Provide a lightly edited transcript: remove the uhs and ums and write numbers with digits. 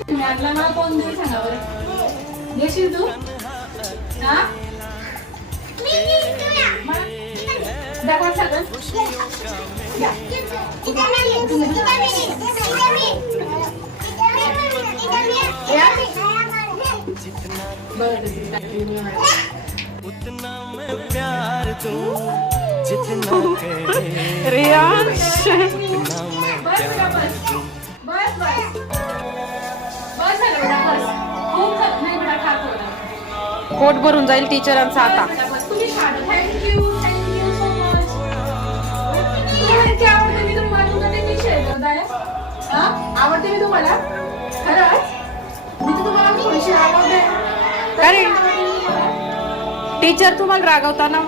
तुम्ही आणला ना कोण देईल सांगा बरं. घेशील तू? हा? दाखवा सगळं. या. उतना मैं प्यार दूं जितना रियांश उतना मैं प्यार दूं. बस बस बस झालं बेटा बस. खूप नाही बेटा खा थोडं. पोट भरून जाईल टीचरांचा आता. तुम्ही छान. Thank you so much. आवडते मी तुम्हाला तुमचं ते शेअर करता हा आवडते मी तुम्हाला खरंच. मी तर तुम्हाला थोडीशी आवडते. अरे टीचर तुम्हाला रागवताना